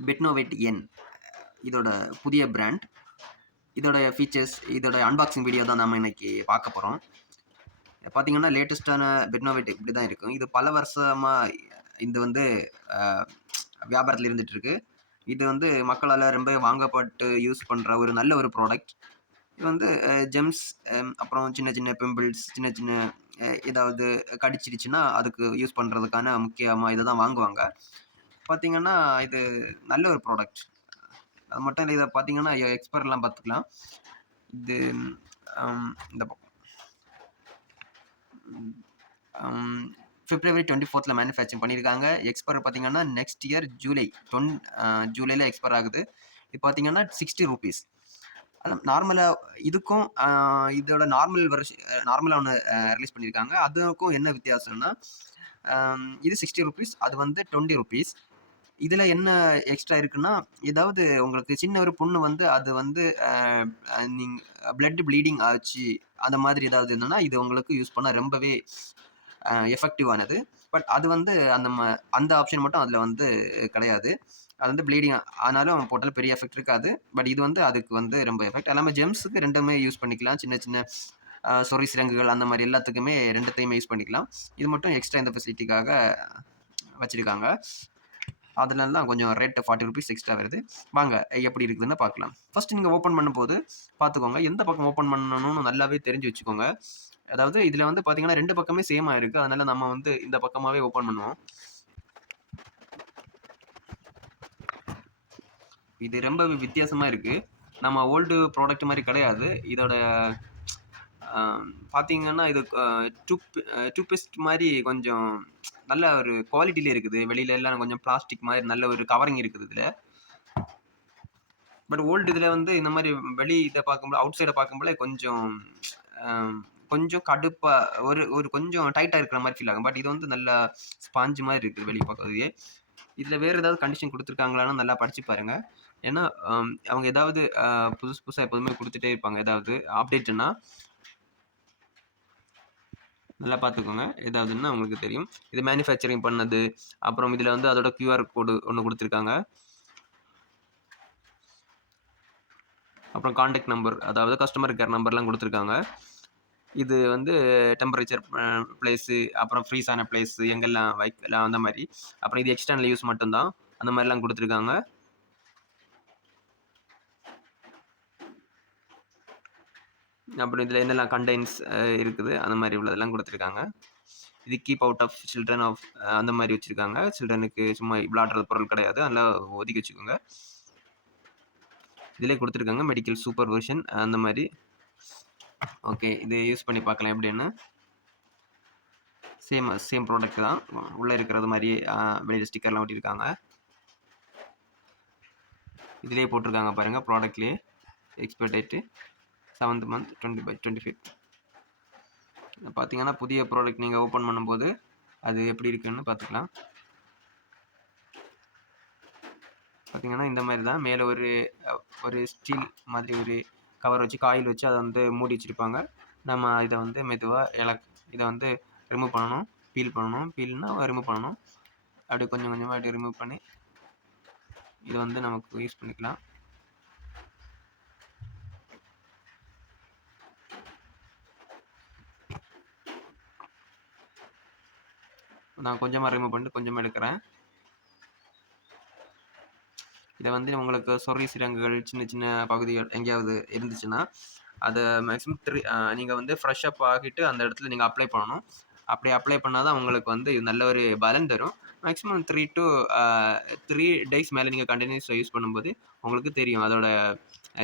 பெட்னோவேட் என் இதோட புதிய பிராண்ட். இதோட ஃபீச்சர்ஸ், இதோட அன்பாக்சிங் வீடியோ தான் நாம இன்னைக்கு பார்க்க போறோம். பார்த்தீங்கன்னா, லேட்டஸ்ட்டான பெட்னோவேட் இப்படி தான் இருக்கும். இது பல வருஷமா இது வந்து அ வியாபாரத்தில இருந்துட்டு இருக்கு. இது வந்து மக்களால ரொம்ப வாங்கப்பட்டு யூஸ் பண்ற ஒரு நல்ல ஒரு ப்ராடக்ட். இது வந்து ஜெம்ஸ் அப்புறம் சின்ன சின்ன பிம்பிள்ஸ், சின்ன சின்ன ஏதாவது கடிச்சிடுச்சுன்னா, அதுக்கு யூஸ் பண்றதுக்கான முக்கியமா இத தான் வாங்குவாங்க. பார்த்தீங்கன்னா, இது நல்ல ஒரு ப்ராடக்ட். அது மட்டும் இல்ல, இத பார்த்தீங்கன்னா, எக்ஸ்பைர்லாம் பார்த்துக்கலாம். இது இந்த பக்கம் பிப்ரவரி 24ல மேனுஃபேக்சரிங் பண்ணியிருக்காங்க. எக்ஸ்பைர் பார்த்தீங்கன்னா, நெக்ஸ்ட் இயர் ஜூலைல எக்ஸ்பைர் ஆகுது. இது பார்த்தீங்கன்னா ₹60. நார்மலா இதுக்கும் இதோட நார்மலா ஒண்ணு ரிலீஸ் பண்ணியிருக்காங்க. அதுக்கும் என்ன வித்தியாசம்னா, இது ₹60, அது வந்து ₹20. இதுல என்ன எக்ஸ்ட்ரா இருக்குன்னா, ஏதாவது உங்களுக்கு சின்ன ஒரு புண்ணு வந்து அது வந்து நீங்க ப்ளீடிங் ஆச்சு, அந்த மாதிரி ஏதாவது இருந்ததுன்னா, இது உங்களுக்கு யூஸ் பண்ண ரொம்பவே எஃபெக்டிவ் ஆனது. பட் அது வந்து அந்த ஆப்ஷன் மட்டும் அதுல வந்து கிடையாது. அது வந்து ப்ளீடிங் ஆனாலும் போட்டாலும் பெரிய எஃபெக்ட் இருக்காது. பட் இது வந்து அதுக்கு வந்து ரொம்ப எஃபெக்ட். எல்லாமே ஜெம்ஸுக்கு 2மே யூஸ் பண்ணிக்கலாம். சின்ன சின்ன சொறி சிரங்குகள் அந்த மாரி எல்லாத்துக்குமே 2த்தையுமே யூஸ் பண்ணிக்கலாம். இது மட்டும் எக்ஸ்ட்ரா இந்த ஃபெசிலிட்டிக்காக வச்சிருக்காங்க. அதுலலாம் கொஞ்சம் ரேட் ₹40 எக்ஸ்ட்ரா வருது. வாங்க எப்படி இருக்குதுன்னு பார்க்கலாம். ஃபர்ஸ்ட் நீங்க ஓப்பன் பண்ணும்போது பார்த்துக்கோங்க. எந்த பக்கம் ஓப்பன் பண்ணணும்னு நல்லாவே தெரிஞ்சு வச்சுக்கோங்க. அதாவது இதுல வந்து பார்த்தீங்கன்னா 2 பக்கமே சேமா இருக்கு. அதனால நம்ம வந்து இந்த பக்கமாவே ஓப்பன் பண்ணுவோம். இது ரொம்பவே வித்தியாசமா இருக்கு. நம்ம ஓல்டு ப்ராடக்ட் மாரி கிடையாது. இதோட பார்த்தீங்கன்னா, இது டூத்பேஸ்ட் மாரி கொஞ்சம் நல்ல ஒரு குவாலிட்டில இருக்குது. வெளியில எல்லாம் கொஞ்சம் பிளாஸ்டிக் மாரி நல்ல ஒரு கவரிங் இருக்குது இதுல. பட் ஓல்டு இதுல வந்து இந்த மாரி இத பார்க்கும்போது, அவுட் சைட பார்க்கும்போது அ கொஞ்சம் கடுப்பா ஒரு கொஞ்சம் டைட்டா இருக்கிற மாரி ஃபீல் ஆகும். பட் இது வந்து நல்லா ஸ்பாஞ்ச் மாரி இருக்குது வெளிய பார்க்கறதுக்கே. இதுல வேற ஏதாவது கண்டிஷன் குடுத்துருக்காங்களான்னு நல்லா படிச்சு பாருங்க. ஏன்னா, அவங்க ஏதாவது புதுசு புதுசா எப்போதுமே குடுத்துட்டே இருப்பாங்க. ஏதாவது அப்டேட்ன்னா நல்லா பார்த்துக்கோங்க. ஏதாவதுன்னா உங்களுக்கு தெரியும். இது மேனுஃபேக்சரிங் பண்ணது. அப்புறம் இதுல வந்து அதோட QR கோடு ஒண்ணு குடுத்துருக்காங்க. அப்புறம் கான்டாக்ட் நம்பர், அதாவது கஸ்டமர் கேர் நம்பர்லாம் குடுத்துருக்காங்க. இது வந்து டெம்பரேச்சர் பிளேஸு, அப்புறம் ஃப்ரீஸான பிளேஸு எங்கெல்லாம் வைக்கலாம் அந்த மாரி. அப்புறம் இது எக்ஸ்டர்னல் யூஸ் மட்டும் தான். அந்த மாரிலாம் குடுத்துருக்காங்க. அப்புறம் இதுல என்னெல்லாம் கண்டெய்ன்ஸ் இருக்குது, அந்த மாரி உள்ளதெல்லாம் குடுத்துருக்காங்க. இது keep out of children of அந்த மாரி வச்சிருக்காங்க. சில்ட்ரனுக்கு சும்மா விளையாடுற பொருள் கிடையாது. அதனால ஒதுக்கி வச்சுக்கோங்க. இதிலே குடுத்துருக்காங்க மெடிக்கல் சூப்பர்விஷன் அந்த மாரி. ஓகே. இது யூஸ் பண்ணி பார்க்கலாம் எப்படின்னு. சேம் ப்ராடக்ட் தான். உள்ள இருக்கிறது மாரியே வெளியில ஸ்டிக்கர்லாம் ஒட்டியிருக்காங்க. இதிலேயே போட்டிருக்காங்க பாருங்க ப்ராடக்ட்லயே. Expire date 7th month 20/25. பார்த்தீங்கன்னா, புதிய ப்ராடக்ட் நீங்க ஓப்பன் பண்ணும்போது, அது எப்படி இருக்குன்னு பார்த்துக்கலாம். பார்த்தீங்கன்னா, இந்த மாரி தான். மேல ஒரு ஸ்டீல் மாதிரி ஒரு கவர் வச்சு, காயில் வச்சு அத வந்து மூடி வச்சிருப்பாங்க. நம்ம இத வந்து மெதுவா இத வந்து ரிமூவ் பண்ணணும். பீல் பண்ணணும். பீல்னா ரிமூவ் பண்ணணும். அப்படியே கொஞ்சம் கொஞ்சமா அப்படியே ரிமூவ் பண்ணி, இத வந்து நமக்கு யூஸ் பண்ணிக்கலாம். நான் கொஞ்சமா ரிமூவ் பண்ணிட்டு கொஞ்சமா எடுக்கிறேன். இத வந்து உங்களுக்கு சொறி சிரங்குகள், சின்ன சின்ன பகுதிகள் எங்கேயாவது இருந்துச்சுன்னா, அத மேக்ஸிமம் நீங்க வந்து ஃப்ரெஷ் அப் ஆகிட்டு அந்த இடத்துல நீங்க அப்ளை பண்ணணும். அப்படி அப்ளை பண்ணா தான் உங்களுக்கு வந்து நல்ல ஒரு பலன் தரும். மேக்ஸிமம் 3 டேஸ் மேல நீங்க கன்டினியூஸா யூஸ் பண்ணும்போது உங்களுக்கு தெரியும் அதோட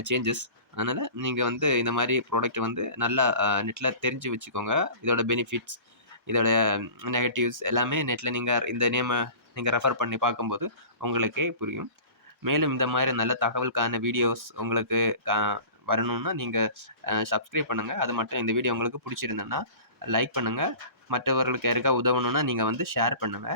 சேஞ்சஸ். அதனால நீங்க வந்து இந்த மாரி ப்ராடக்ட் வந்து நல்லா நெட்ல தெரிஞ்சு வச்சுக்கோங்க. இதோட பெனிஃபிட்ஸ், இதோட நெகட்டிவ்ஸ் எல்லாமே நெட்ல இந்த நீங்க ரெஃபர் பண்ணி பார்க்கும்போது உங்களுக்கே புரியும். மேலும் இந்த மாரி நல்ல தகவலுக்கான வீடியோஸ் உங்களுக்கு அ வரணும்னா, நீங்க சப்ஸ்கிரைப் பண்ணுங்க. அது மட்டும் இந்த வீடியோ உங்களுக்கு புடிச்சிருந்ததுன்னா, லைக் பண்ணுங்க. மற்றவர்களுக்கு யாருக்கா உதவணும்னா, நீங்க வந்து ஷேர் பண்ணுங்க.